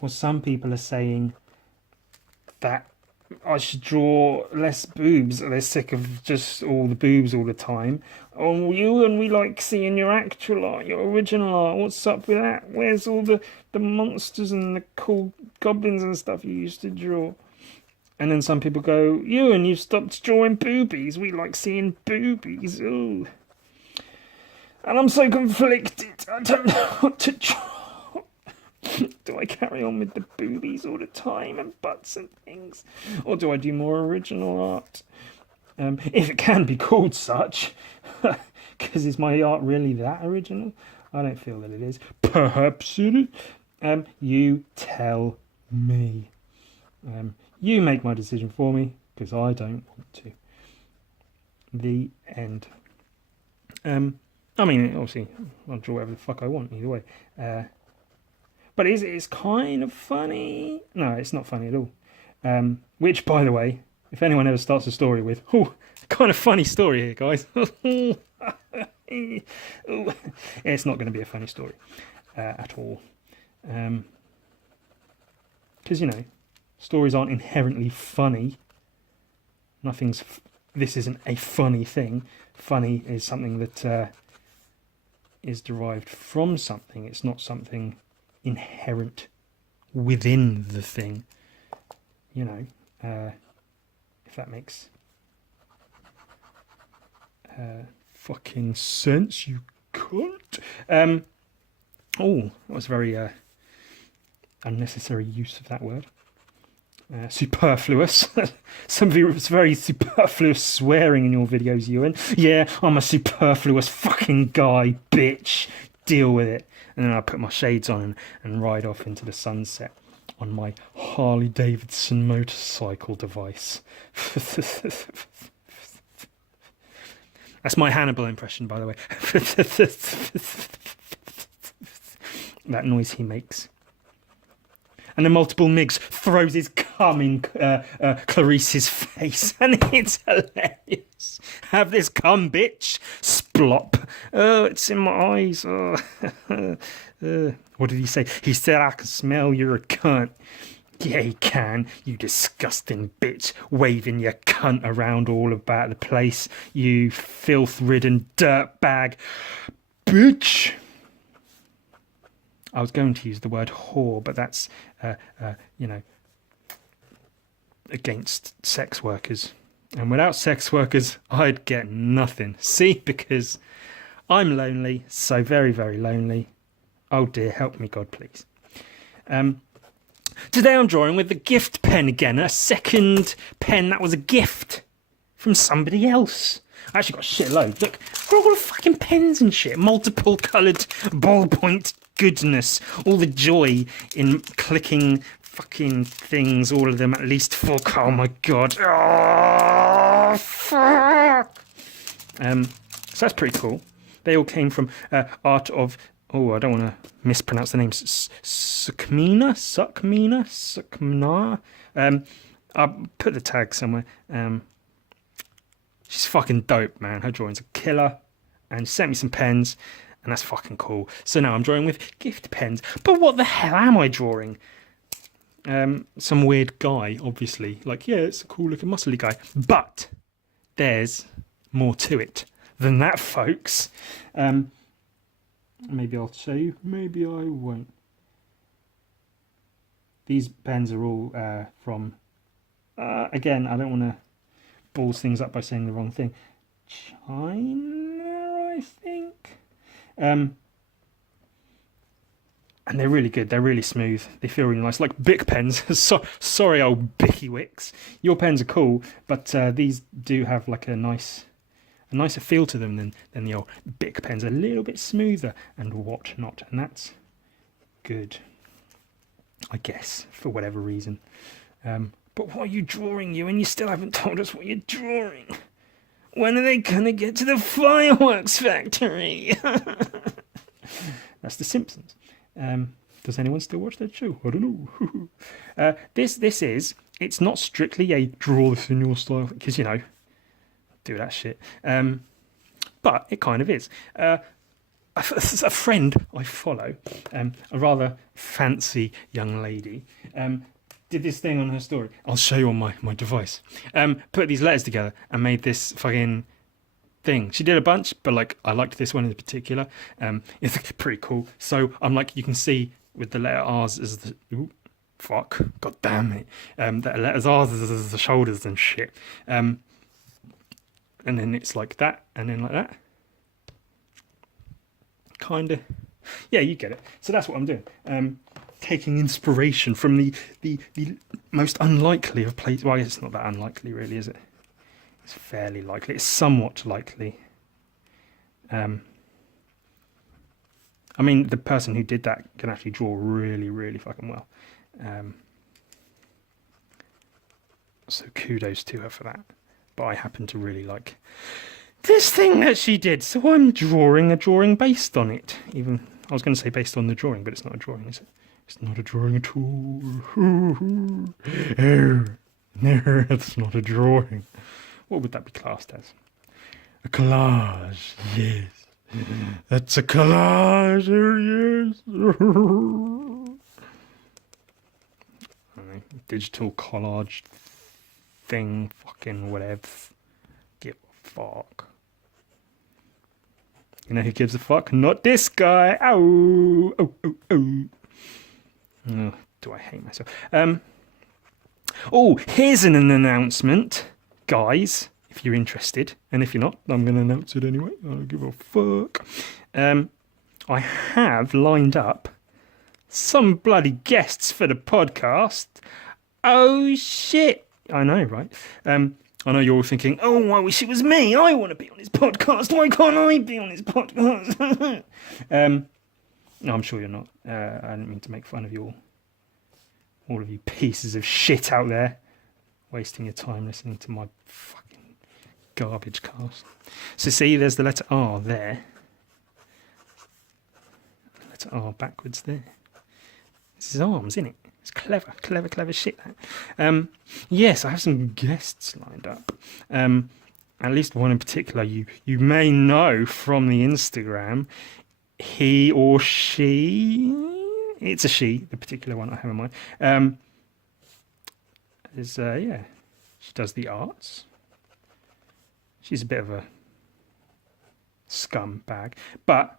Or some people are saying that I should draw less boobs. They're sick of just all the boobs all the time. Oh, you and we like seeing your actual art, your original art. What's up with that? Where's all the monsters and the cool goblins and stuff you used to draw? And then some people go, Ewan, you've stopped drawing boobies. We like seeing boobies. Ooh. And I'm so conflicted. I don't know what to draw. Do I carry on with the boobies all the time and butts and things? Or do I do more original art? If it can be called such. Because is my art really that original? I don't feel that it is. Perhaps it is. You tell me. You make my decision for me, because I don't want to. The end. I mean, obviously, I'll draw whatever the fuck I want, either way. But it's kind of funny. No, it's not funny at all. Which, by the way, if anyone ever starts a story with, oh, kind of funny story here, guys. It's not going to be a funny story at all. Because, you know, stories aren't inherently funny. This isn't a funny thing. Funny is something that is derived from something. It's not something inherent within the thing. You know, if that makes fucking sense, you cunt. Oh, that was very unnecessary use of that word. Superfluous. Some of you, it's very superfluous swearing in your videos, Ewan. Yeah, I'm a superfluous fucking guy, bitch. Deal with it. And then I put my shades on and ride off into the sunset on my Harley Davidson motorcycle device. That's my Hannibal impression, by the way. That noise he makes. And then multiple MIGs throws his cum in Clarice's face. And it's hilarious. Have this cum, bitch. Splop. Oh, it's in my eyes. Oh. What did he say? He said, I can smell you're a cunt. Yeah, he can, you disgusting bitch. Waving your cunt around all about the place. You filth-ridden dirtbag. Bitch. I was going to use the word whore, but that's, you know, against sex workers. And without sex workers, I'd get nothing. See, because I'm lonely, so very, very lonely. Oh dear, help me, God, please. Today I'm drawing with the gift pen again, a second pen that was a gift from somebody else. I actually got a shitload. Look, all the fucking pens and shit, multiple coloured ballpoint goodness, all the joy in clicking fucking things, all of them at least 4. Oh my god. Oh, fuck. So that's pretty cool. They all came from Art of, oh, I don't want to mispronounce the names. Sukmina. I'll put the tag somewhere. She's fucking dope, man. Her drawing's a killer. And she sent me some pens. And that's fucking cool. So now I'm drawing with gift pens. But what the hell am I drawing? Some weird guy, obviously. Like, yeah, it's a cool looking muscly guy. But there's more to it than that, folks. Maybe I'll show you. Maybe I won't. These pens are all from... again, I don't want to balls things up by saying the wrong thing. China, I think. And they're really good. They're really smooth. They feel really nice, like Bic pens. Sorry, old Bicky Wicks. Your pens are cool, but these do have like a nicer feel to them than the old Bic pens. A little bit smoother and whatnot, and that's good, I guess, for whatever reason. But what are you drawing, you? And you still haven't told us what you're drawing. When are they gonna get to the fireworks factory? That's The Simpsons. Does anyone still watch that show? I don't know. This is, it's not strictly a draw this in your style, because, you know, do that shit. But it kind of is. a friend I follow, a rather fancy young lady, did this thing on her story. I'll show you on my device. Put these letters together and made this fucking thing. She did a bunch, but like I liked this one in particular. It's pretty cool. So I'm like, you can see with the letter R's as the god damn it. The letters R's as the shoulders and shit. And then it's like that, and then like that. Kinda. Yeah, you get it. So that's what I'm doing. Taking inspiration from the most unlikely of places. Well, it's not that unlikely, really, is it? It's fairly likely. It's somewhat likely. I mean, the person who did that can actually draw really, really fucking well. So kudos to her for that. But I happen to really like this thing that she did. So I'm drawing a drawing based on it. Even I was going to say based on the drawing, but it's not a drawing, is it? It's not a drawing at all. No, it's not a drawing. What would that be classed as? A collage, yes. That's a collage, yes. Digital collage thing, fucking whatever. Give a fuck. You know who gives a fuck? Not this guy. Oh. Oh, do I hate myself? Here's an announcement, guys, if you're interested. And if you're not, I'm going to announce it anyway. I don't give a fuck. I have lined up some bloody guests for the podcast. Oh, shit. I know, right? I know you're all thinking, oh, I wish it was me. I want to be on his podcast. Why can't I be on his podcast? No, I'm sure you're not. I didn't mean to make fun of you all of you pieces of shit out there, wasting your time listening to my fucking garbage cast. So see, there's the letter R there. The letter R backwards there. This is arms, isn't it? It's clever shit, that. Yes, I have some guests lined up. At least one in particular you may know from the Instagram. He or she, it's a she, the particular one I have in mind, she does the arts. She's a bit of a scumbag, but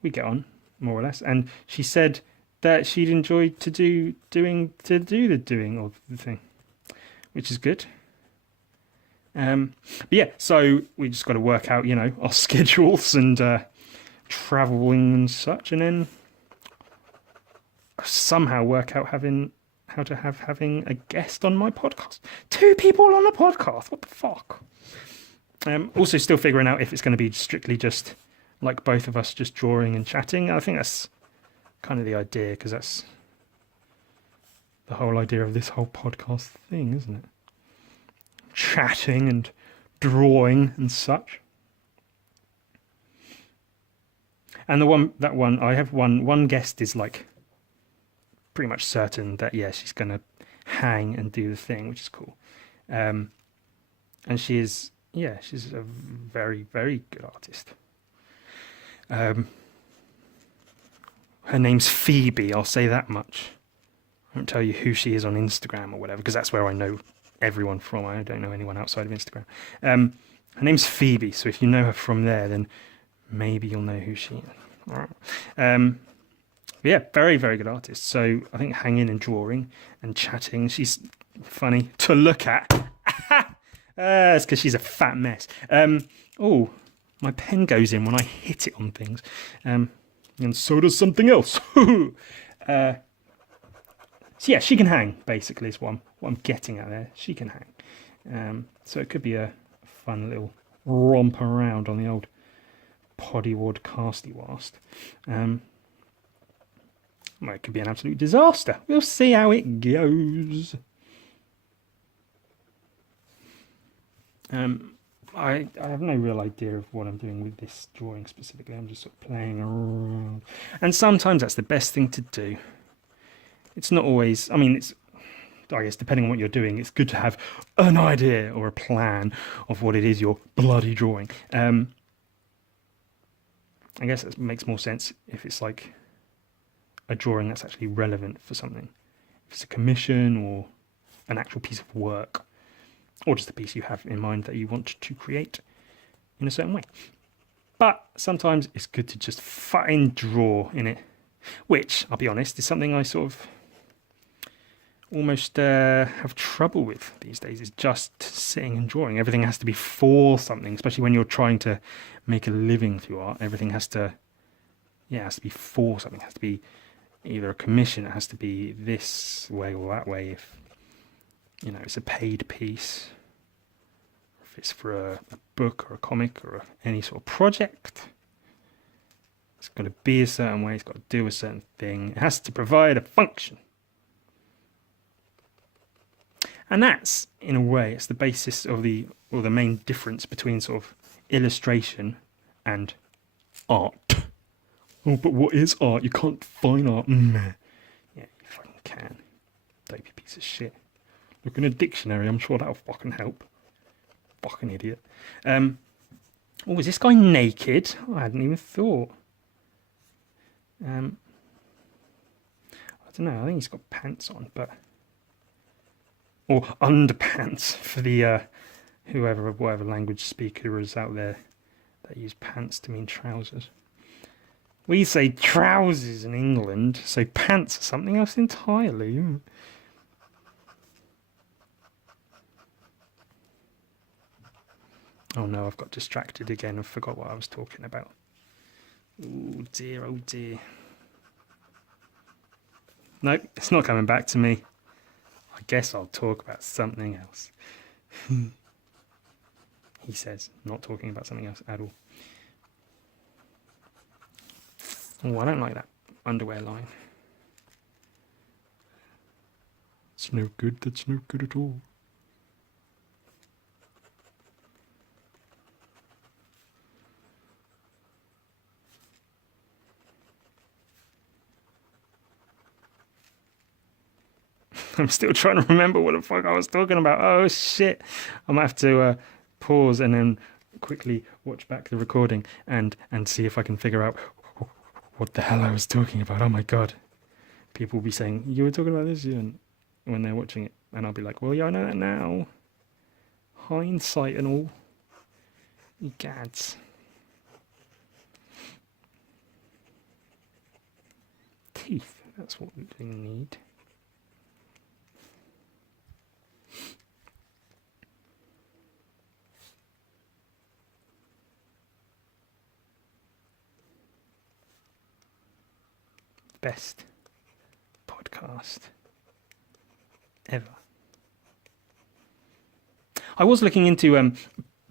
we get on, more or less, and she said that she'd enjoy to do the doing of the thing, which is good. But yeah, so we just got to work out, our schedules and traveling and such, and then somehow work out having a guest on my podcast. 2 people on a podcast. What the fuck? Also, still figuring out if it's going to be strictly just like both of us just drawing and chatting. I think that's kind of the idea, because that's the whole idea of this whole podcast thing, isn't it? Chatting and drawing and such. And I have one guest is like pretty much certain that she's gonna hang and do the thing, which is cool. And she's a very, very good artist. Her name's Phoebe, I'll say that much. I won't tell you who she is on Instagram or whatever, because that's where I know everyone from. I don't know anyone outside of Instagram. Her name's Phoebe, so if you know her from there, then maybe you'll know who she is. All right. Very, very good artist. So I think hanging and drawing and chatting. She's funny to look at. It's because she's a fat mess. My pen goes in when I hit it on things. And so does something else. So yeah, she can hang, basically, is what I'm getting at there. She can hang. So it could be a fun little romp around on the old Poddywad Casty Wast. It could be an absolute disaster. We'll see how it goes. I have no real idea of what I'm doing with this drawing specifically. I'm just sort of playing around. And sometimes that's the best thing to do. It's not always, I guess depending on what you're doing, it's good to have an idea or a plan of what it is you're bloody drawing. I guess it makes more sense if it's like a drawing that's actually relevant for something. If it's a commission or an actual piece of work, or just a piece you have in mind that you want to create in a certain way. But sometimes it's good to just fucking draw in it, which, I'll be honest, is something I sort of almost have trouble with these days, is just sitting and drawing. Everything has to be for something, especially when you're trying to make a living through art. Everything has to be for something. It has to be either a commission, it has to be this way or that way if, it's a paid piece, if it's for a book or a comic or any sort of project. It's got to be a certain way, it's got to do a certain thing, it has to provide a function. And that's, in a way, it's the basis of the main difference between sort of illustration and art. Oh, but what is art? You can't define art. Yeah, you fucking can. Dopey piece of shit. Look in a dictionary, I'm sure that'll fucking help. Fucking idiot. Is this guy naked? I hadn't even thought. I don't know, I think he's got pants on, but... Or underpants for the whatever language speaker is out there that use pants to mean trousers. We say trousers in England, so pants are something else entirely. Oh no, I've got distracted again and forgot what I was talking about. Oh dear, oh dear. Nope, it's not coming back to me. I guess I'll talk about something else. He says, not talking about something else at all. Oh, I don't like that underwear line. It's no good, that's no good at all. I'm still trying to remember what the fuck I was talking about. Oh shit. I might have to pause and then quickly watch back the recording and see if I can figure out what the hell I was talking about. Oh my god. People will be saying, you were talking about this, when they're watching it. And I'll be like, well, yeah, I know that now. Hindsight and all. You gads. Teeth, that's what we need. Best podcast ever. I was looking into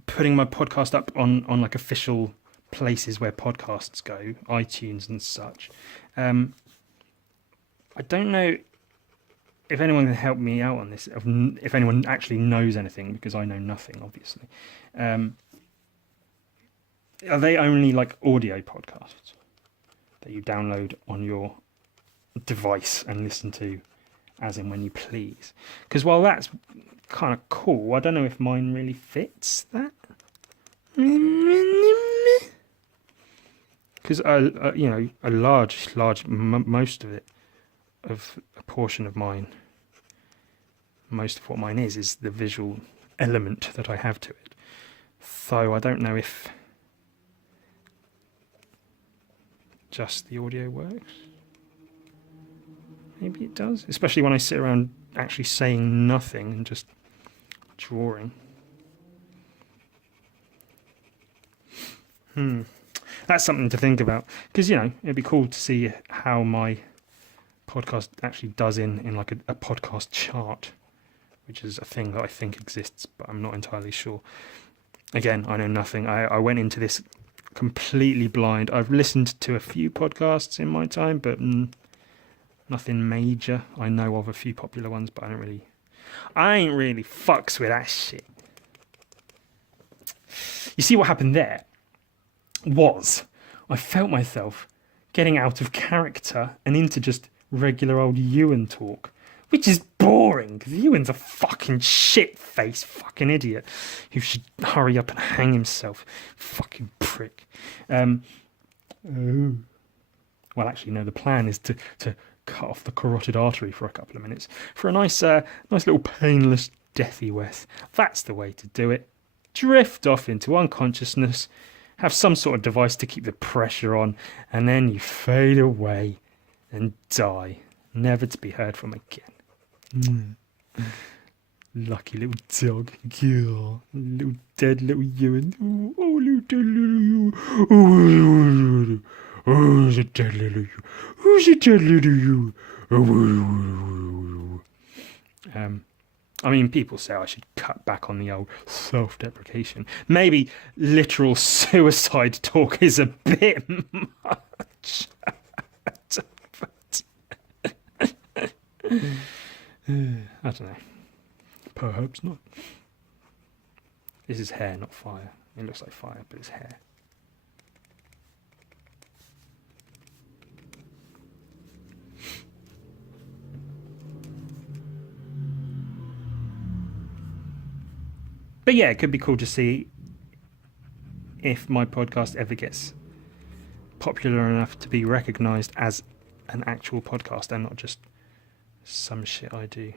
putting my podcast up on like official places where podcasts go, iTunes and such. I don't know if anyone can help me out on this, if anyone actually knows anything, because I know nothing, obviously. Are they only like audio podcasts that you download on your device and listen to as in when you please? Because while that's kind of cool, I don't know if mine really fits that. Because a large most of it, of a portion of mine, most of what mine is the visual element that I have to it. So I don't know if just the audio works. Maybe it does, especially when I sit around actually saying nothing and just drawing. That's something to think about, because it'd be cool to see how my podcast actually does in like a podcast chart, which is a thing that I think exists, but I'm not entirely sure. Again, I know nothing. I went into this completely blind. I've listened to a few podcasts in my time, but nothing major. I know of a few popular ones, but I ain't really fucks with that shit. You see what happened there was I felt myself getting out of character and into just regular old Ewan talk, which is boring, because Ewan's a fucking shit-faced fucking idiot who should hurry up and hang himself. Fucking prick. Oh. Well, actually, no, the plan is to cut off the carotid artery for a couple of minutes for a nice little painless deathy death. That's the way to do it. Drift off into unconsciousness, have some sort of device to keep the pressure on, and then you fade away and die, never to be heard from again. Lucky little dog. Yeah. Little dead little Ewan. Oh, little dead little Ewan. Oh, the dead little Ewan. Who's the dead little Ewan? I mean, people say I should cut back on the old self-deprecation. Maybe literal suicide talk is a bit much. I don't know. Perhaps not. This is hair, not fire. It looks like fire, but it's hair. But yeah, it could be cool to see if my podcast ever gets popular enough to be recognised as an actual podcast and not just some shit I do.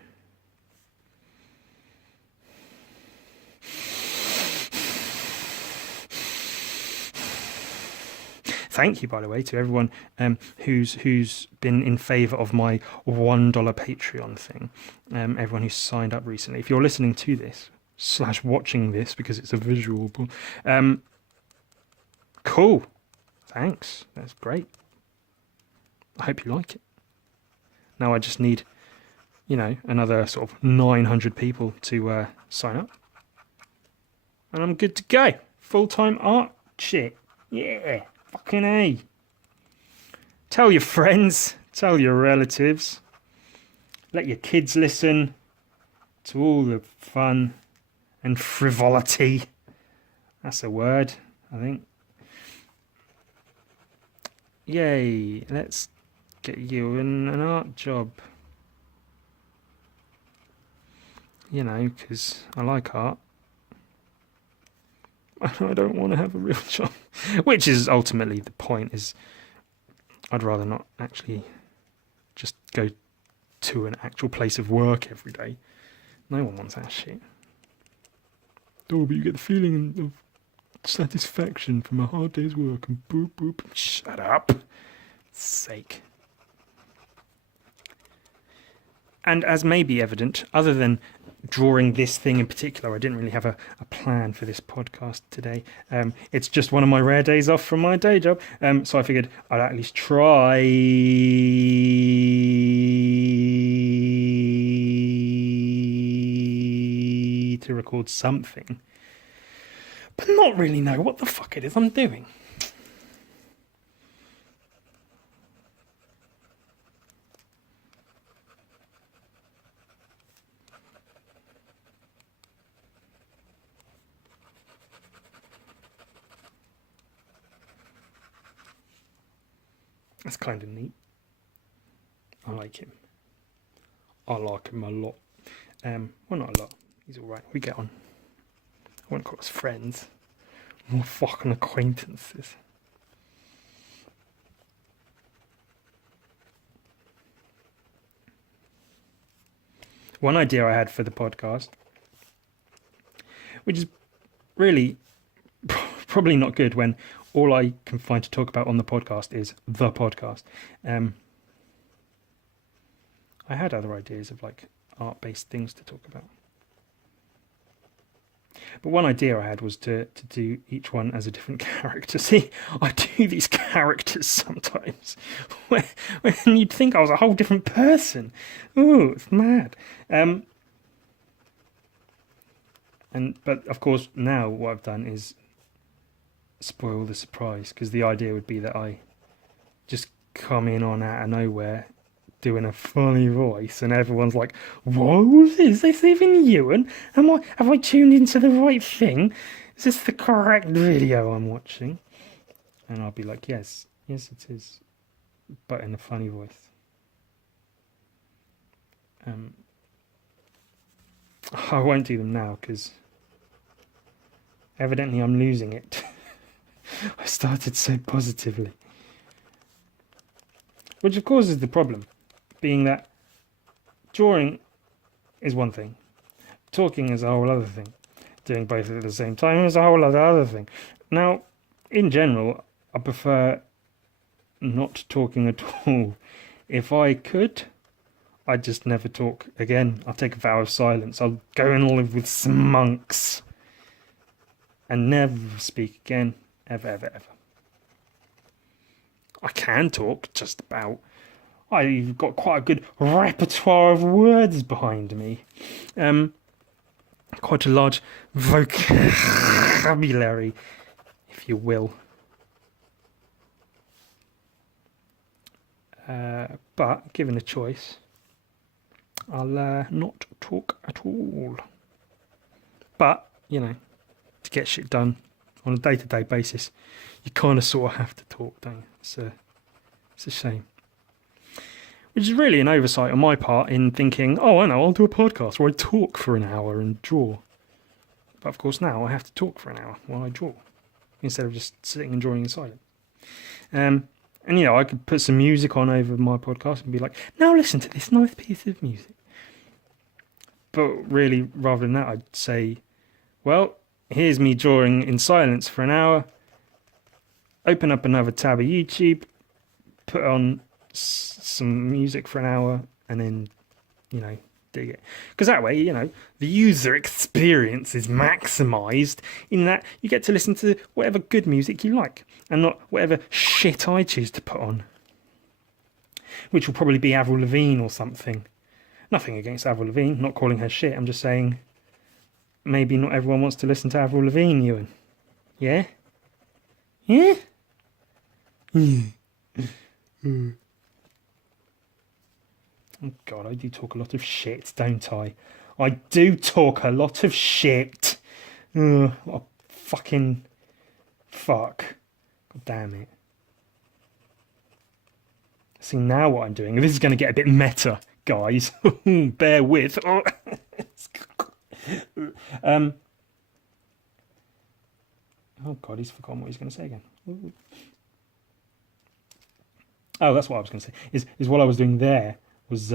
Thank you, by the way, to everyone who's been in favour of my $1 Patreon thing. Everyone who's signed up recently. If you're listening to this / watching this because it's a visual, cool. Thanks. That's great. I hope you like it. Now I just need, another sort of 900 people to sign up, and I'm good to go. Full-time art shit. Yeah. Fucking A. Tell your friends, tell your relatives, let your kids listen to all the fun and frivolity. That's a word, I think. Yay, let's get you an art job. Because I like art. I don't want to have a real job. Which is ultimately the point, is I'd rather not actually just go to an actual place of work every day. No one wants that shit. Oh, but you get the feeling of satisfaction from a hard day's work and boop boop. Shut up. Sake. And as may be evident, other than drawing this thing in particular, I didn't really have a plan for this podcast today. It's just one of my rare days off from my day job. So I figured I'd at least try to record something, but not really know what the fuck it is I'm doing. That's kind of neat. I like him. I like him a lot. Well, not a lot. He's alright. We get on. I wouldn't call us friends. More fucking acquaintances. One idea I had for the podcast, which is really probably not good when all I can find to talk about on the podcast is the podcast. I had other ideas of art-based things to talk about. But one idea I had was to do each one as a different character. See, I do these characters sometimes when you'd think I was a whole different person. Ooh, it's mad. But of course now what I've done is spoil the surprise, because the idea would be that I just come in on out of nowhere doing a funny voice and everyone's like, whoa, is this even you? And have I tuned into the right thing? Is this the correct video I'm watching? And I'll be like, yes it is, but in a funny voice. I won't do them now because evidently I'm losing it. I started so positively. Which, of course, is the problem, being that drawing is one thing, talking is a whole other thing, doing both at the same time is a whole other thing. Now, in general, I prefer not talking at all. If I could, I'd just never talk again. I'll take a vow of silence. I'll go and live with some monks and never speak again, ever, ever, ever. I can talk, just about. I've got quite a good repertoire of words behind me. Quite a large vocabulary, if you will. But, given a choice, I'll not talk at all. But, you know, to get shit done on a day-to-day basis, you kind of sort of have to talk, don't you? It's a shame. Which is really an oversight on my part in thinking, oh, I know, I'll do a podcast where I talk for an hour and draw. But of course now I have to talk for an hour while I draw, instead of just sitting and drawing in silence. And, you know, I could put some music on over my podcast and be like, now listen to this nice piece of music. But really, rather than that, I'd say, well, here's me drawing in silence for an hour. Open up another tab of YouTube, put on some music for an hour, and then, you know, dig it. Because that way, you know, the user experience is maximised in that you get to listen to whatever good music you like and not whatever shit I choose to put on. Which will probably be Avril Lavigne or something. Nothing against Avril Lavigne, not calling her shit. I'm just saying maybe not everyone wants to listen to Avril Lavigne, Ewan. Yeah? Yeah? Oh God, I do talk a lot of shit, don't I? I do talk a lot of shit. What a fucking fuck. God damn it. See, now what I'm doing, this is going to get a bit meta, guys. Bear with. Oh God, he's forgotten what he's going to say again. Oh, that's what I was going to say. Is what I was doing there was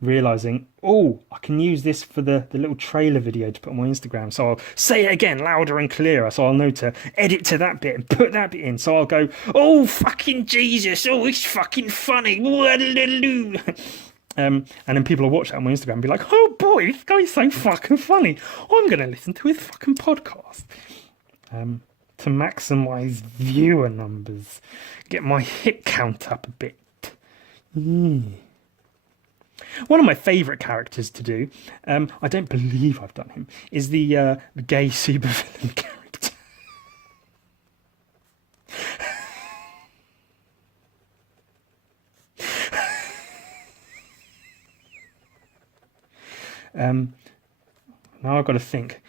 realising, oh, I can use this for the little trailer video to put on my Instagram. So I'll say it again, louder and clearer. So I'll know to edit to that bit and put that bit in. So I'll go, oh, fucking Jesus. Oh, it's fucking funny. And then people will watch that on my Instagram and be like, oh boy, this guy's so fucking funny. I'm going to listen to his fucking podcast. To maximise viewer numbers. Get my hit count up a bit. One of my favourite characters to do, I don't believe I've done him, is the gay supervillain character. Now I've got to think,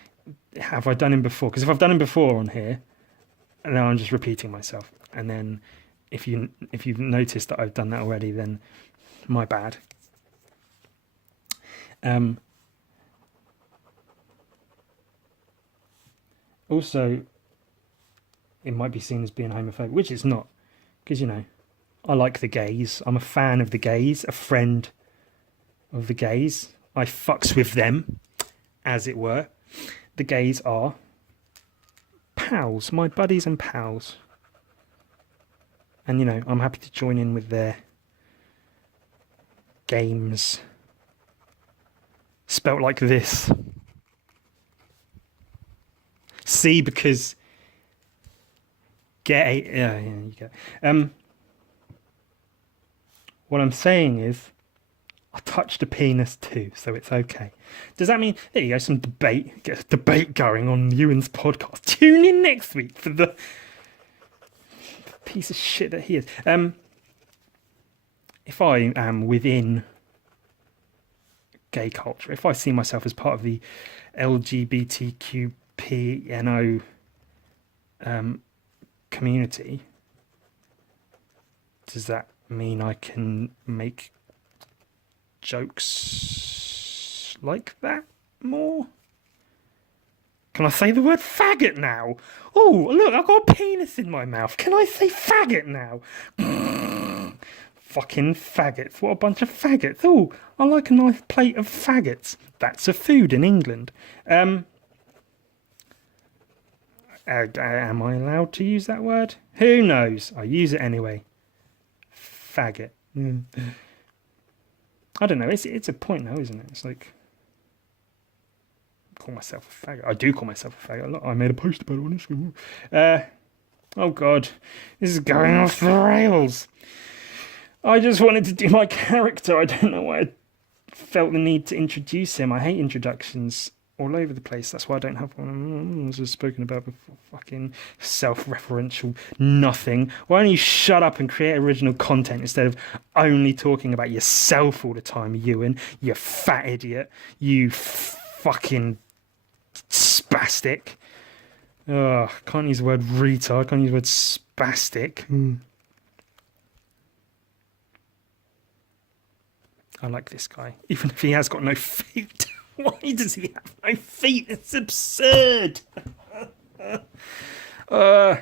have I done him before? Because if I've done him before on here, now I'm just repeating myself. And then if you've noticed that I've done that already, then my bad. Also, it might be seen as being homophobic, which it's not, because, you know, I like the gays. I'm a fan of the gays, a friend of the gays. I fucks with them, as it were. The gays are pals, my buddies and pals. And, you know, I'm happy to join in with their games. Spelt like this. C, because gay. Yeah, you go. What I'm saying is, I touched a penis too, so it's okay. Does that mean there you go? Some debate. Get a debate going on Ewan's podcast. Tune in next week for the piece of shit that he is. If I am within gay culture, if I see myself as part of the LGBTQPNO community, does that mean I can make jokes like that more? Can I say the word faggot now? Oh, look, I've got a penis in my mouth. Can I say faggot now? Fucking faggots. What a bunch of faggots. Oh, I like a nice plate of faggots. That's a food in England. Am I allowed to use that word? Who knows? I use it anyway. Faggot. I don't know. It's a point now, isn't it? It's like, I call myself a faggot. I do call myself a faggot. Look, I made a post about it on Instagram. Oh God, this is going off the rails. I just wanted to do my character. I don't know why I felt the need to introduce him. I hate introductions all over the place. That's why I don't have one. As I've spoken about before, fucking self-referential nothing. Why don't you shut up and create original content instead of only talking about yourself all the time, Ewan? You fat idiot. You fucking spastic. Ugh, can't use the word retard. Can't use the word spastic. I like this guy, even if he has got no feet. Why does he have no feet? It's absurd. I'm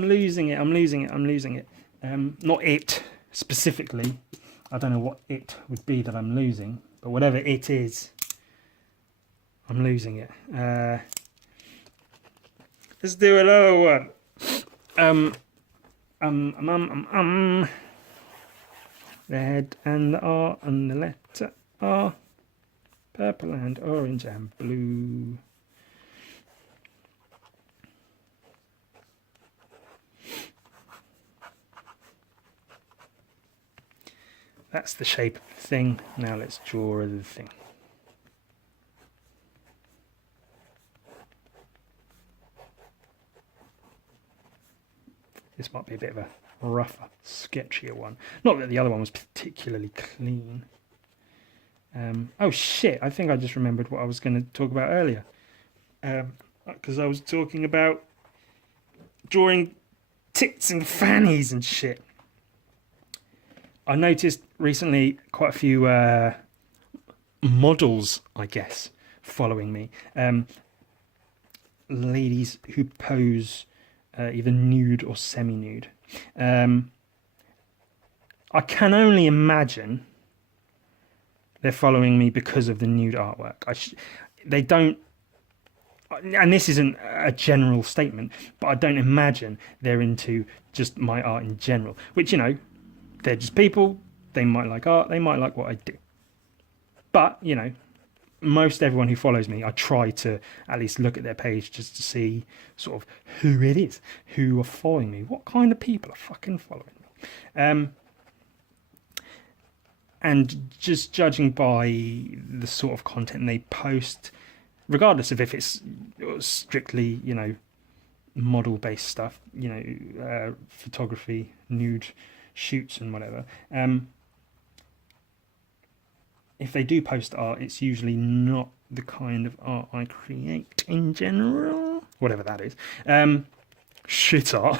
losing it. Not it specifically. I don't know what it would be that I'm losing, but whatever it is, I'm losing it. Let's do another one. The head and the R and the letter R, purple and orange and blue. That's the shape of the thing. Now let's draw the thing. This might be a bit of a rougher, sketchier one. Not that the other one was particularly clean. Oh shit, I think I just remembered what I was going to talk about earlier. Because I was talking about drawing tits and fannies and shit. I noticed recently quite a few models, I guess, following me. Ladies who pose either nude or semi-nude. I can only imagine they're following me because of the nude artwork. They don't, and this isn't a general statement, but I don't imagine they're into just my art in general, which, you know, they're just people. They might like art. They might like what I do. But, you know, most everyone who follows me, I try to at least look at their page just to see sort of who it is, who are following me, what kind of people are fucking following me. And just judging by the sort of content they post, regardless of if it's strictly, you know, model-based stuff, you know, photography, nude shoots and whatever, if they do post art, it's usually not the kind of art I create in general. Whatever that is. Shit art.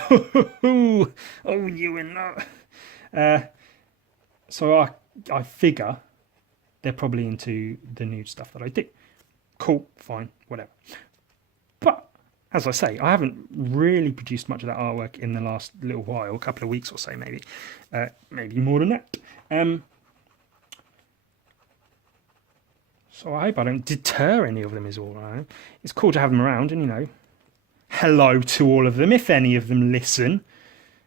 Oh, you and that. So I figure they're probably into the nude stuff that I do. Cool, fine, whatever. But, as I say, I haven't really produced much of that artwork in the last little while, a couple of weeks or so maybe. Maybe more than that. So I hope I don't deter any of them is all I know. It's cool to have them around and, you know, hello to all of them if any of them listen.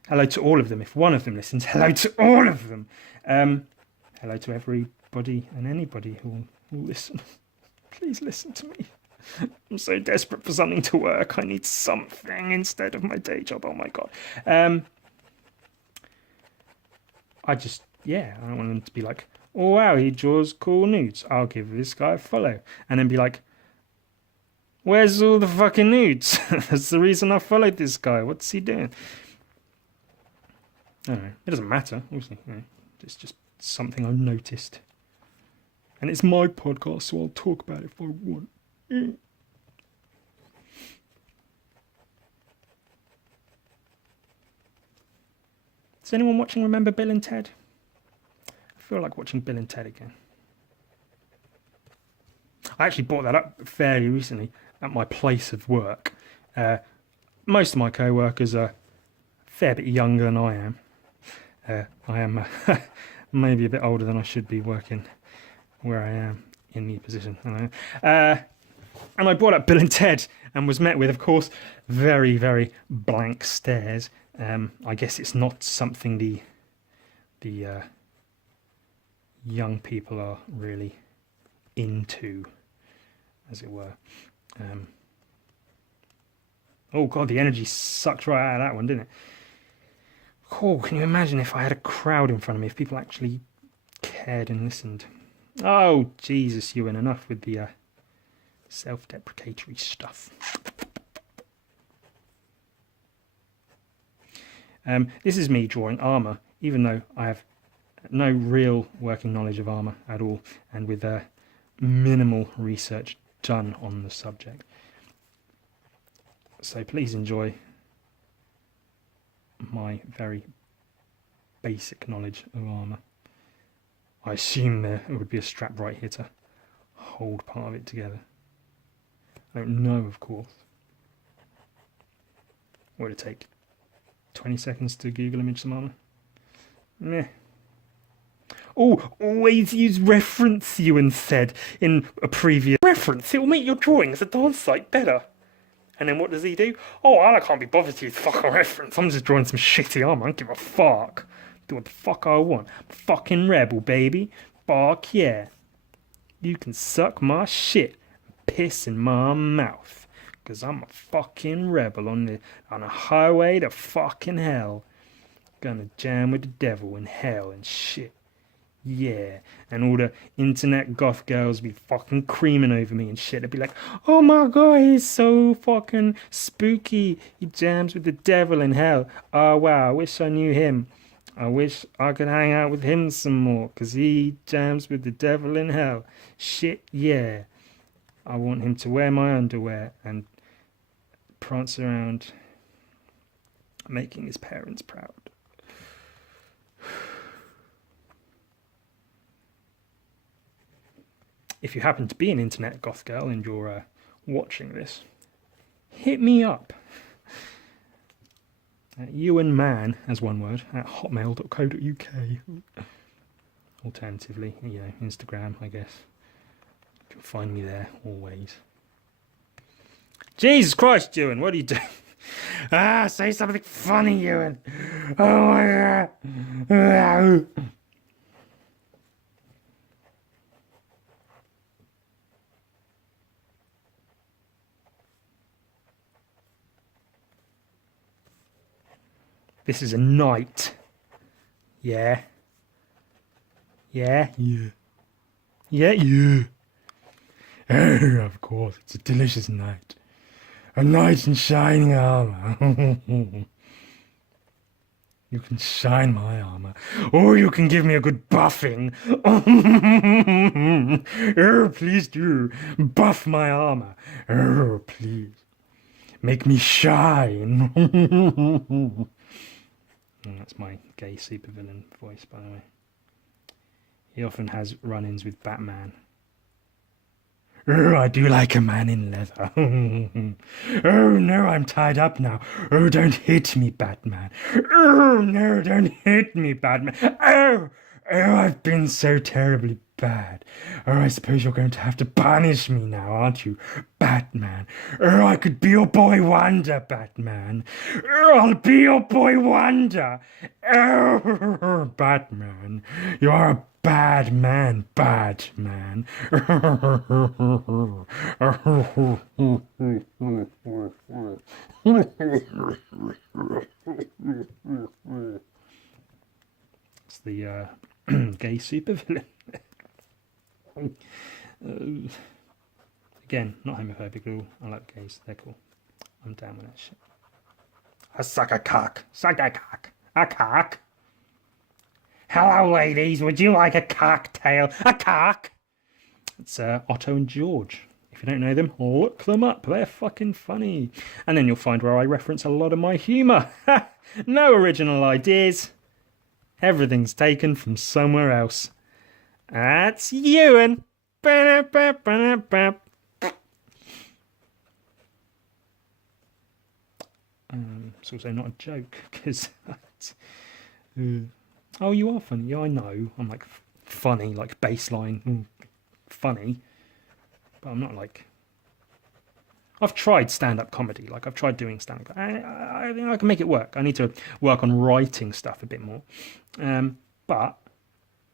Hello to all of them if one of them listens. Hello to all of them. Hello to everybody and anybody who will listen. Please listen to me. I'm so desperate for something to work. I need something instead of my day job. Oh my God. I don't want them to be like, oh wow, he draws cool nudes. I'll give this guy a follow. And then be like, where's all the fucking nudes? That's the reason I followed this guy. What's he doing? I don't know. It doesn't matter, obviously. You know, it's just something I've noticed. And it's my podcast, so I'll talk about it if I want. Is anyone watching Remember Bill and Ted? I feel like watching Bill and Ted again. I actually brought that up fairly recently at my place of work. Most of my co-workers are a fair bit younger than I am. I am maybe a bit older than I should be working where I am in the position. And I brought up Bill and Ted and was met with, of course, very, very blank stares. I guess it's not something the young people are really into, as it were. Oh God, the energy sucked right out of that one, didn't it? Oh, can you imagine if I had a crowd in front of me, if people actually cared and listened? Oh, Jesus, Ewan, enough with the self-deprecatory stuff. This is me drawing armour, even though I have no real working knowledge of armour at all, and with minimal research done on the subject. So please enjoy my very basic knowledge of armour. I assume there would be a strap right here to hold part of it together. I don't know, of course. What would it take? 20 seconds to Google image some armour? Meh. Oh, always use reference, Ewan said in a previous reference. It will make your drawing as a dance site better. And then what does he do? Oh, I can't be bothered to use fucking reference. I'm just drawing some shitty armour. I don't give a fuck. Do what the fuck I want. I'm a fucking rebel, baby. Fuck yeah. You can suck my shit and piss in my mouth. Because I'm a fucking rebel on a highway to fucking hell. Gonna jam with the devil in hell and shit. Yeah, and all the internet goth girls be fucking creaming over me and shit. They'd be like, oh my God, he's so fucking spooky. He jams with the devil in hell. Oh wow, I wish I knew him. I wish I could hang out with him some more, because he jams with the devil in hell. Shit, yeah. I want him to wear my underwear and prance around making his parents proud. If you happen to be an internet goth girl and you're watching this, hit me up. Ewanman, as one word, at hotmail.co.uk. Alternatively, Instagram, I guess. You can find me there always. Jesus Christ, Ewan, what are you doing? Say something funny, Ewan. Oh my God. This is a night. Yeah. Yeah. Yeah. Yeah. Yeah. Oh, of course, it's a delicious night. A knight in shining armour. You can shine my armour, or you can give me a good buffing. Oh, please do. Buff my armour. Oh, please. Make me shine. That's my gay supervillain voice, by the way. He often has run-ins with Batman. Oh, I do like a man in leather. Oh, no, I'm tied up now. Oh, don't hit me, Batman. Oh, no, don't hit me, Batman. Oh, I've been so terribly bad. Oh, I suppose you're going to have to punish me now, aren't you, Batman? Oh, I could be your boy wonder, Batman. Oh, I'll be your boy wonder. Oh, Batman, you are a bad man, Batman. It's the gay supervillain. Again, not homophobic at all. I like gays, they're cool. I'm down with that shit. I suck a cock. Suck a cock. A cock. Hello, ladies. Would you like a cocktail? A cock? It's Otto and George. If you don't know them, look them up. They're fucking funny. And then you'll find where I reference a lot of my humour. No original ideas. Everything's taken from somewhere else. That's Ewan. It's also not a joke, because Oh, you are funny. Yeah, I know. I'm like funny, like baseline funny, but I'm not like. I've tried stand-up comedy. Like I've tried doing stand-up. I think I can make it work. I need to work on writing stuff a bit more. But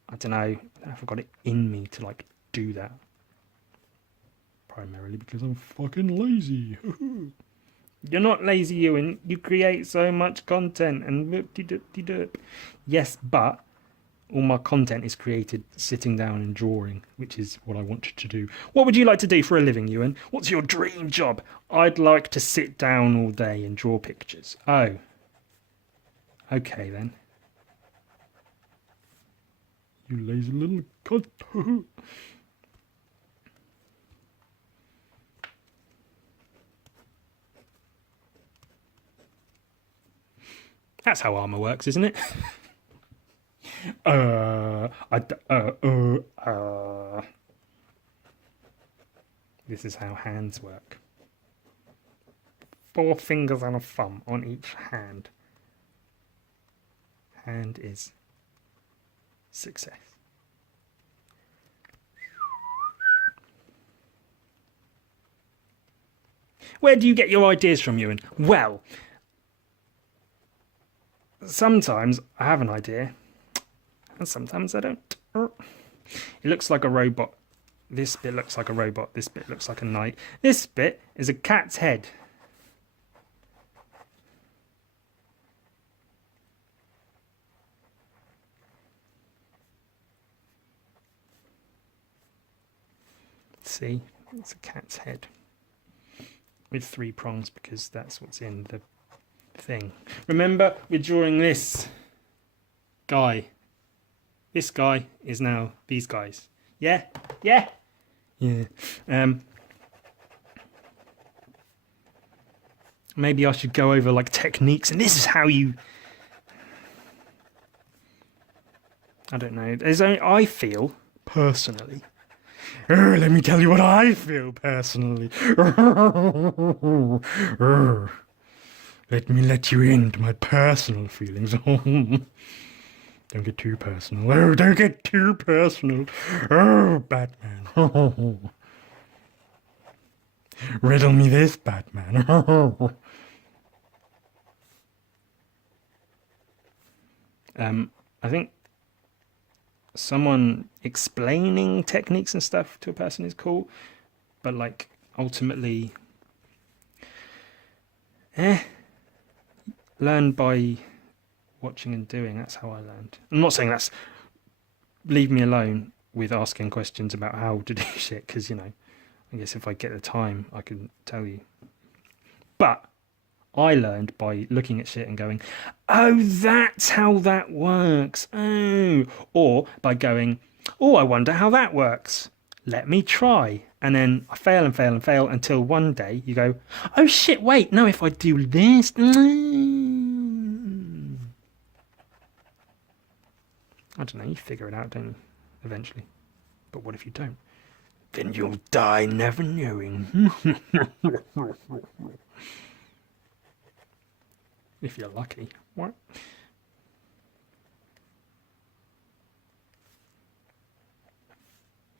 I don't know if I've got it in me to like do that. Primarily because I'm fucking lazy. You're not lazy, Ewan. You create so much content and whoop-de-doop-de-doop. Yes, but all my content is created sitting down and drawing, which is what I wanted to do. What would you like to do for a living, Ewan? What's your dream job? I'd like to sit down all day and draw pictures. Oh. Okay, then. You lazy little cunt. That's how armour works, isn't it? This is how hands work. 4 fingers and a thumb on each hand. Hand is success. Where do you get your ideas from, Ewan? Well, sometimes I have an idea, and sometimes I don't. It looks like a robot. This bit looks like a robot. This bit looks like a knight. This bit is a cat's head. See, it's a cat's head with 3 prongs because that's what's in the thing. Remember, we're drawing this guy. This guy is now these guys. Yeah? Yeah? Yeah. Maybe I should go over like techniques, and this is how you... I don't know. There's only, I feel, personally... let me tell you what I feel personally. Let me let you into my personal feelings. Don't get too personal. Oh, don't get too personal. Oh, Batman. Riddle me this, Batman. I think someone explaining techniques and stuff to a person is cool, but like ultimately learn by watching and doing. That's how I learned. I'm not saying that's leave me alone with asking questions about how to do shit, because you know, I guess if I get the time I can tell you, but I learned by looking at shit and going, oh, that's how that works. Oh, or by going, oh, I wonder how that works. Let me try. And then I fail and fail and fail until one day you go, oh shit, wait, no, if I do this. I don't know, you figure it out, don't you? Eventually. But what if you don't? Then you'll die never knowing. If you're lucky. What?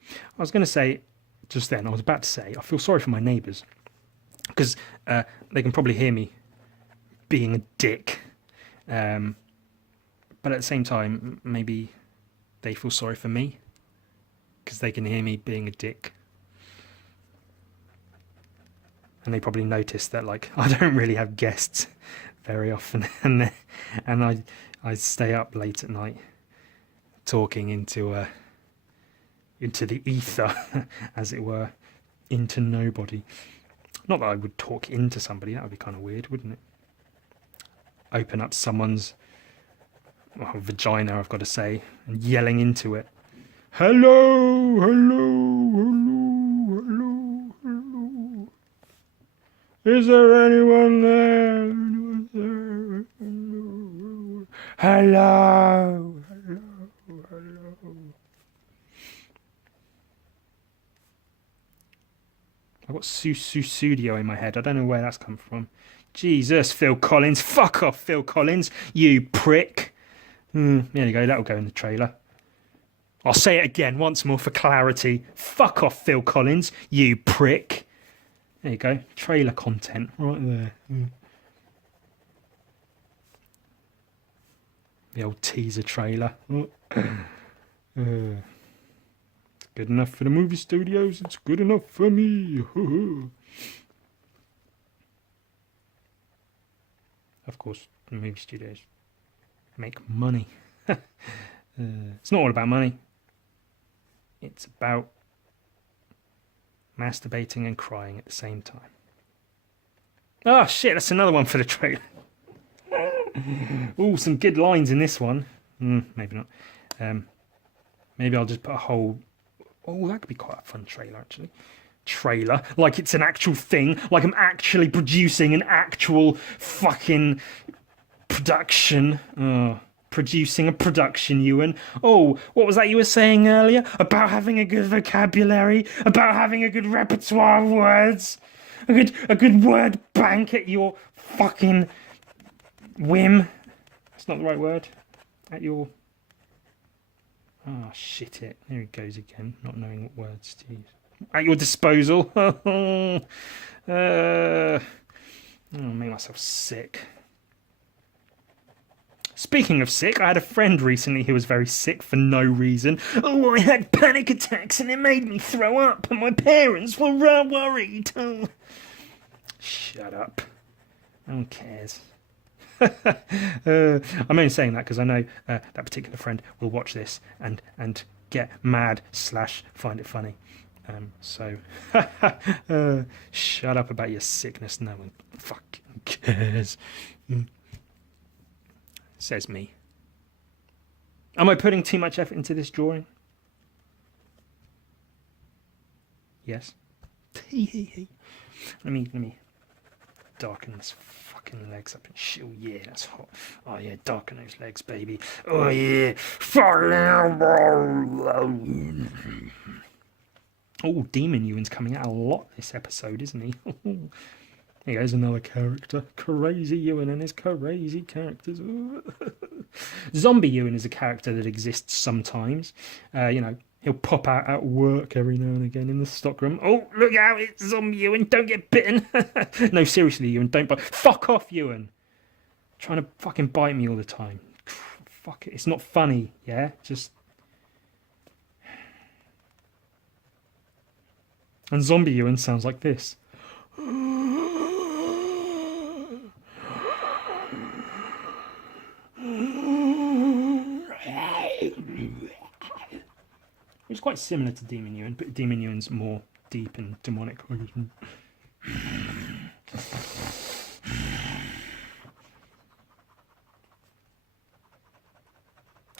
I was going to say, just then, I was about to say, I feel sorry for my neighbours. Because they can probably hear me being a dick. But at the same time, maybe they feel sorry for me. Because they can hear me being a dick. And they probably notice that, like, I don't really have guests very often, and I stay up late at night talking into the ether, as it were, into nobody. Not that I would talk into somebody, that would be kind of weird, wouldn't it? Open up someone's vagina, I've got to say, and yelling into it. Hello, hello, hello, hello, hello. Is there anyone there? Hello, hello, hello. I've got Studio in my head. I don't know where that's come from. Jesus, Phil Collins. Fuck off, Phil Collins, you prick. There you go, that'll go in the trailer. I'll say it again once more for clarity. Fuck off, Phil Collins, you prick. There you go, trailer content right there. The old teaser trailer. It's good enough for the movie studios, it's good enough for me. Of course, the movie studios make money. It's not all about money. It's about masturbating and crying at the same time. Oh shit, that's another one for the trailer. Oh, some good lines in this one. Maybe not. Maybe I'll just put a whole... Oh, that could be quite a fun trailer, actually. Trailer, like it's an actual thing, like I'm actually producing an actual fucking production. Producing a production, Ewan. Oh, what was that you were saying earlier? About having a good vocabulary, about having a good repertoire of words, a good word bank at your fucking whim. That's not the right word. At your... Oh, shit it. There it goes again, not knowing what words to use. At your disposal. I'll make myself sick. Speaking of sick, I had a friend recently who was very sick for no reason. Oh, I had panic attacks and it made me throw up and my parents were worried. Oh. Shut up. No one cares. I'm only saying that because I know that particular friend will watch this and get mad / find it funny. So shut up about your sickness. No one fucking cares. Says me. Am I putting too much effort into this drawing? Yes. Let me darken this fucking legs up and shit. Oh yeah, that's hot. Oh yeah, darken those legs, baby. Oh yeah. Oh, Demon Ewan's coming out a lot this episode, isn't he? Here's another character. Crazy Ewan and his crazy characters. Zombie Ewan is a character that exists sometimes. He'll pop out at work every now and again in the stockroom. Oh, look out, it's Zombie Ewan. Don't get bitten. No, seriously, Ewan, don't bite. Fuck off, Ewan. Trying to fucking bite me all the time. Fuck it. It's not funny, yeah? Just... And Zombie Ewan sounds like this. It's quite similar to Demon Ewan, but Demon Ewan's more deep and demonic. And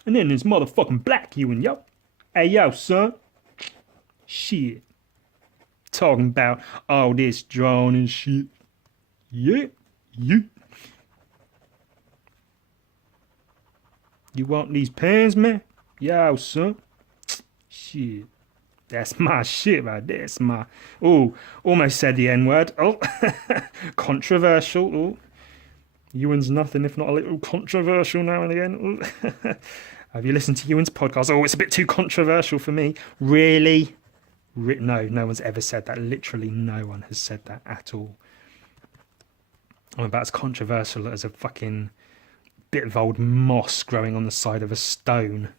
then there's motherfucking Black Ewan, yo. Hey, yo, son. Shit. Talking about all this drawing and shit. Yeah. You want these pens, man? Yo, son. Shit. That's my shit right there. That's my... Oh, almost said the N-word. Oh, controversial. Oh. Ewan's nothing if not a little controversial now and again. Have you listened to Ewan's podcast? Oh, it's a bit too controversial for me. Really? No one's ever said that. Literally no one has said that at all. I'm about as controversial as a fucking bit of old moss growing on the side of a stone.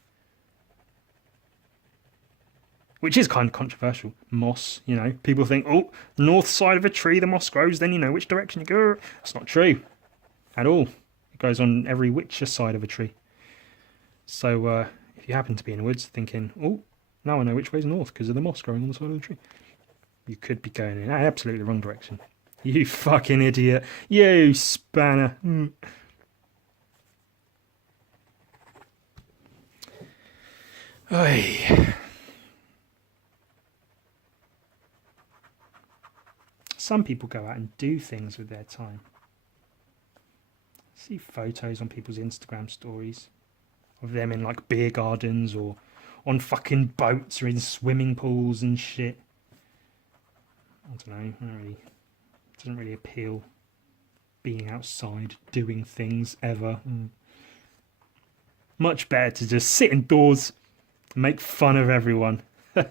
Which is kind of controversial. Moss, People think, oh, north side of a tree, the moss grows, then you know which direction you go. That's not true at all. It goes on every which side of a tree. So if you happen to be in the woods thinking, oh, now I know which way's north because of the moss growing on the side of the tree, you could be going in absolutely the wrong direction. You fucking idiot. You spanner. Oy. Some people go out and do things with their time. I see photos on people's Instagram stories of them in like beer gardens or on fucking boats or in swimming pools and shit. I don't know, it doesn't really appeal being outside doing things ever. Much better to just sit indoors and make fun of everyone. God.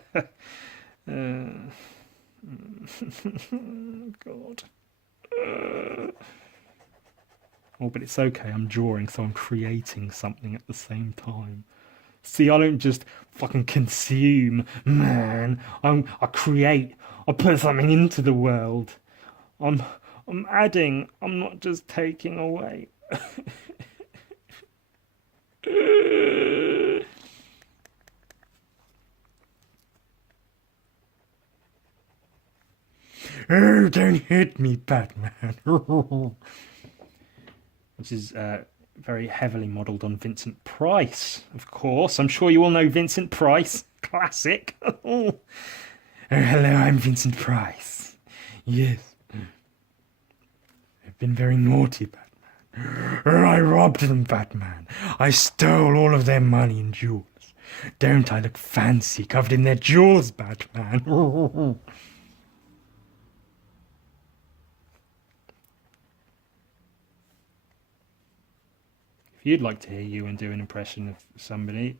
Oh, but it's okay. I'm drawing, so I'm creating something at the same time. See, I don't just fucking consume, man. I create. I put something into the world. I'm I'm adding. I'm not just taking away. Oh, don't hit me, Batman. Which is very heavily modelled on Vincent Price, of course. I'm sure you all know Vincent Price. Classic. Oh, hello, I'm Vincent Price. Yes. I've been very naughty, Batman. I robbed them, Batman. I stole all of their money and jewels. Don't I look fancy covered in their jewels, Batman? If you'd like to hear Ewan do an impression of somebody,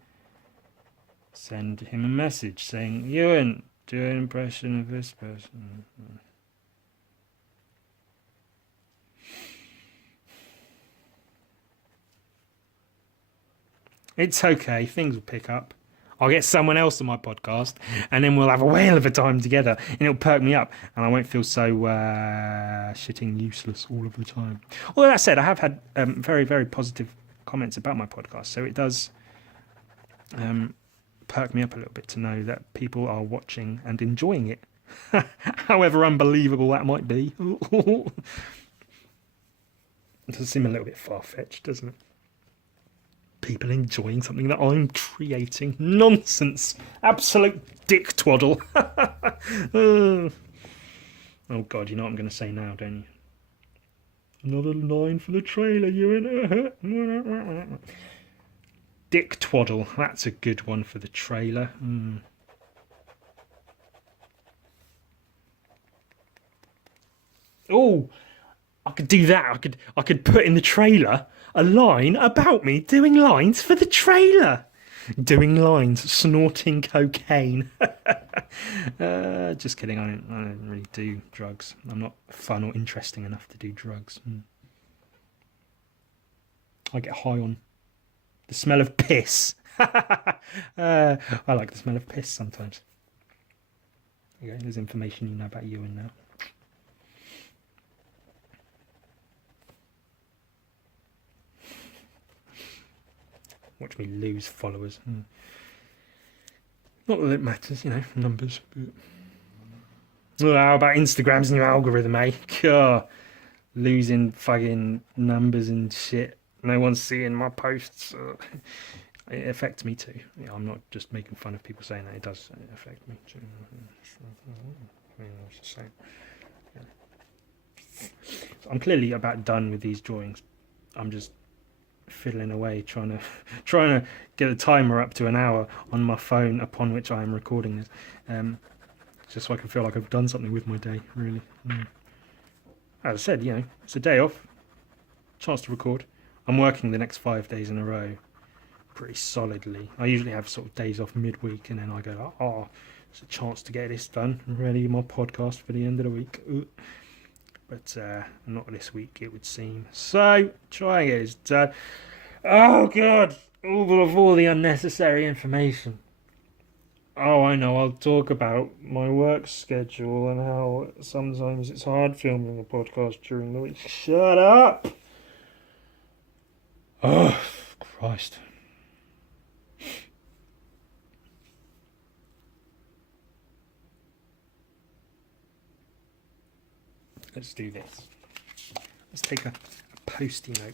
send him a message saying, Ewan, do an impression of this person. It's okay, things will pick up. I'll get someone else on my podcast, and then we'll have a whale of a time together, and it'll perk me up, and I won't feel so shitting useless all of the time. Although that said, I have had very, very positive comments about my podcast, so it does perk me up a little bit to know that people are watching and enjoying it, however unbelievable that might be. It does seem a little bit far-fetched, doesn't it? People enjoying something that I'm creating. Nonsense. Absolute dick twaddle. Oh God, you know what I'm going to say now, don't you? Another line for the trailer, Ewan. Dick twaddle. That's a good one for the trailer. Oh, I could do that. I could put in the trailer a line about me doing lines for the trailer. Doing lines, snorting cocaine. Just kidding. I don't really do drugs. I'm not fun or interesting enough to do drugs. I get high on the smell of piss. I like the smell of piss sometimes. Okay, there's information you know about Ewan now. Watch me lose followers. Not that it matters, numbers. But... how about Instagram's new algorithm, eh? God, losing fucking numbers and shit. No one's seeing my posts. It affects me too. Yeah, I'm not just making fun of people saying that. It does affect me too. I'm clearly about done with these drawings. I'm just fiddling away trying to get the timer up to an hour on my phone upon which I am recording this, just so I can feel like I've done something with my day, really. As I said, it's a day off, chance to record. I'm working the next 5 days in a row pretty solidly. I usually have sort of days off midweek, and then I go, oh, it's a chance to get this done, ready my podcast for the end of the week. But not this week, it would seem. So, try and get this done. Oh, God! All the unnecessary information. Oh, I know, I'll talk about my work schedule and how sometimes it's hard filming a podcast during the week. Shut up! Oh, Christ. Let's do this. Let's take a post-it note.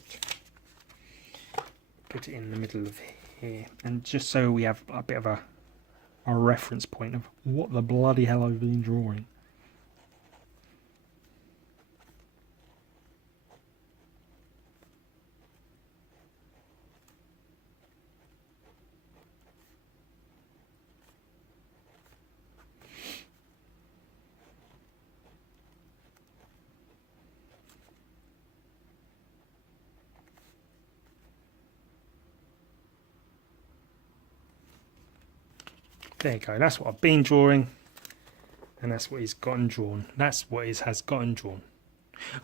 Put it in the middle of here. And just so we have a bit of a reference point of what the bloody hell I've been drawing. There you go. That's what I've been drawing. And that's what he's gotten drawn. That's what he has gotten drawn.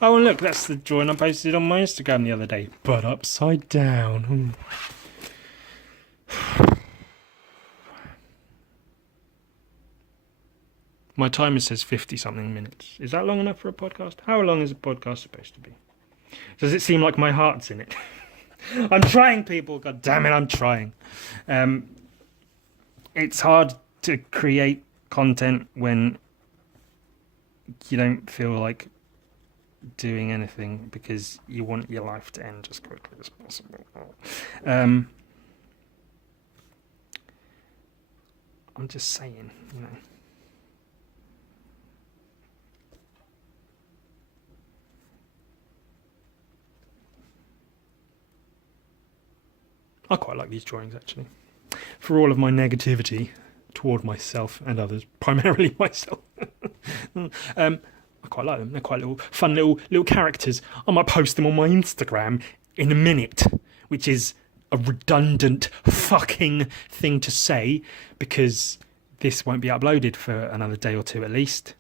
Oh, and look, that's the drawing I posted on my Instagram the other day. But upside down. My timer says 50-something minutes. Is that long enough for a podcast? How long is a podcast supposed to be? Does it seem like my heart's in it? I'm trying, people. God damn it, I'm trying. It's hard to create content when you don't feel like doing anything because you want your life to end as quickly as possible. I'm just saying, you know. I quite like these drawings, actually. For all of my negativity toward myself and others, primarily myself. I quite like them. They're quite fun little characters. I might post them on my Instagram in a minute, which is a redundant fucking thing to say because this won't be uploaded for another day or two at least.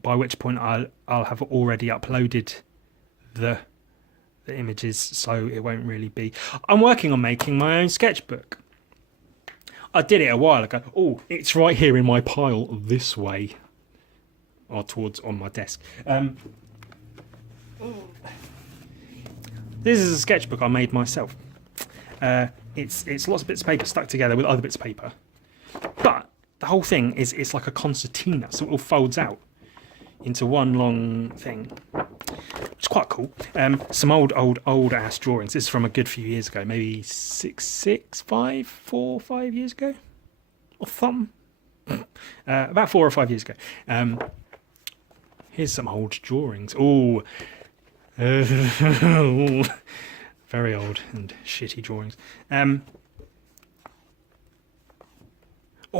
By which point I'll have already uploaded the images, so it won't really be. I'm working on making my own sketchbook. I did it a while ago. Oh, it's right here in my pile this way, or towards on my desk. This is a sketchbook I made myself. It's lots of bits of paper stuck together with other bits of paper, but the whole thing is it's like a concertina, so it all folds out into one long thing. It's quite cool. Some old ass drawings. This is from a good few years ago, maybe 4 or 5 years ago, or something. About 4 or 5 years ago. Here's some old drawings. Oh, very old and shitty drawings. Oh,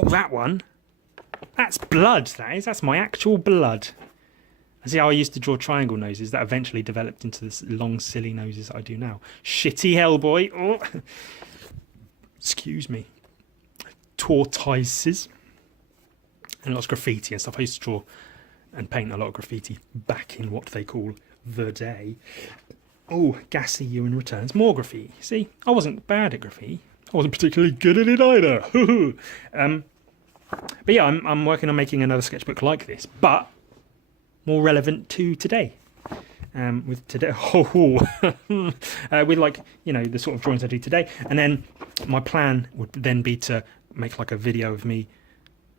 that one. That's blood. That's my actual blood. See how I used to draw triangle noses that eventually developed into this long, silly noses that I do now. Shitty Hellboy. Oh. Excuse me. Tortoises. And lots of graffiti and stuff. I used to draw and paint a lot of graffiti back in what they call the day. Oh, Gassy Ewan returns. More graffiti. See, I wasn't bad at graffiti. I wasn't particularly good at it either. But yeah, I'm working on making another sketchbook like this, but more relevant to today. With today, with like, you know, the sort of drawings I do today. And then my plan would then be to make like a video of me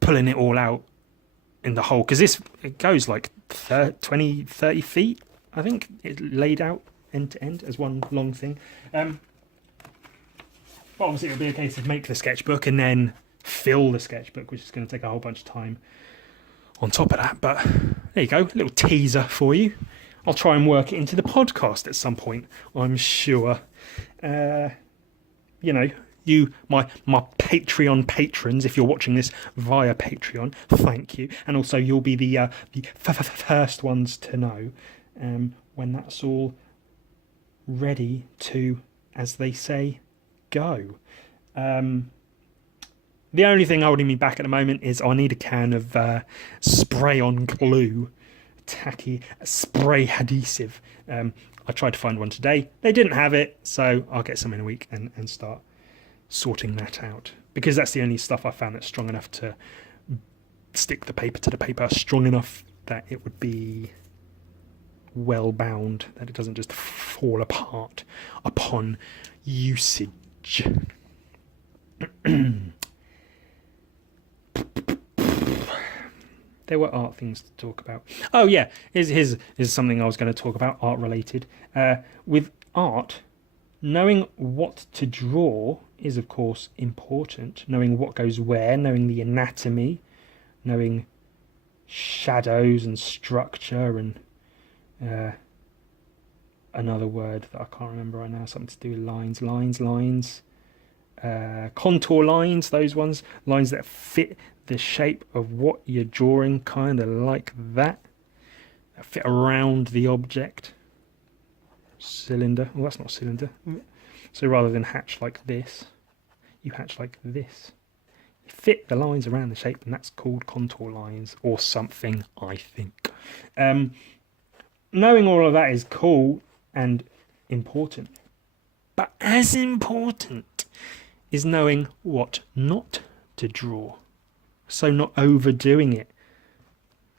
pulling it all out in the hole, because it goes like 30 feet, I think. It's laid out end to end as one long thing. But obviously it'll be a case of make the sketchbook and then fill the sketchbook, which is going to take a whole bunch of time on top of that. But there you go, a little teaser for you. I'll try and work it into the podcast at some point, I'm sure. You know, you, my Patreon patrons, if you're watching this via Patreon, thank you. And also you'll be the first ones to know when that's all ready to, as they say, go. The only thing holding me back at the moment is I need a can of spray-on glue, tacky spray adhesive. I tried to find one today. They didn't have it, so I'll get some in a week and start sorting that out. Because that's the only stuff I found that's strong enough to stick the paper to the paper, strong enough that it would be well bound, that it doesn't just fall apart upon usage. There were art things to talk about. Oh yeah, here's something I was going to talk about, art related. With art, knowing what to draw is of course important. Knowing what goes where, knowing the anatomy, knowing shadows and structure and another word that I can't remember right now, something to do with lines, contour lines, those ones, lines that fit the shape of what you're drawing, kind of like that fit around the object. Cylinder. Well, that's not a cylinder. So rather than hatch like this, you hatch like this. fit the lines around the shape, and that's called contour lines or something, I think. Knowing all of that is cool and important, but as important is knowing what not to draw. So not overdoing it,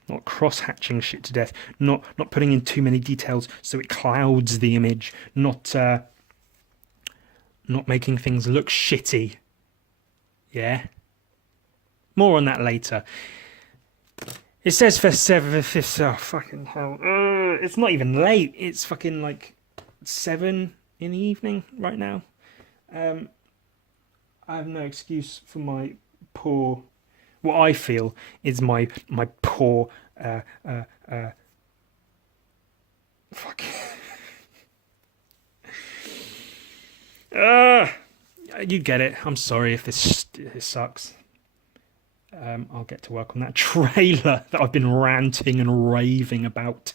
not cross-hatching shit to death, not putting in too many details so it clouds the image, not making things look shitty. Yeah? More on that later. It says for 7th, oh fucking hell. It's not even late. It's fucking like 7 in the evening right now. I have no excuse for my poor, what I feel is my poor, fuck. You get it. I'm sorry if this sucks. I'll get to work on that trailer that I've been ranting and raving about.